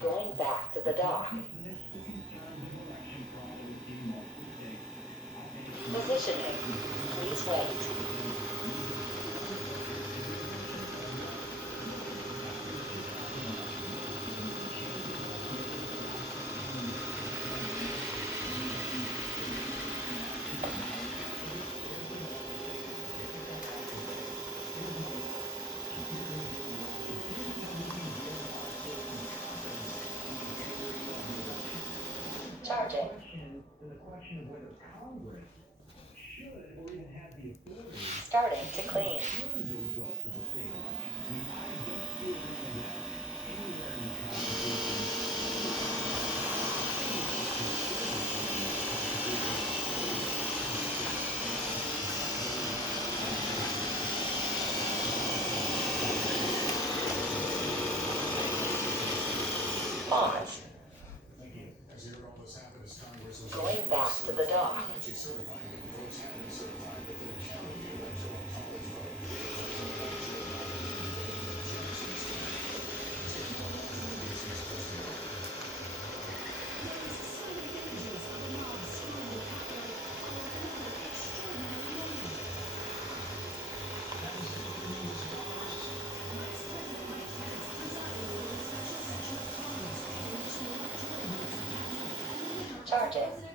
Going back to the dock. Positioning. Please wait. Charging. Starting to clean. Pause. Going back to the dock. Charging.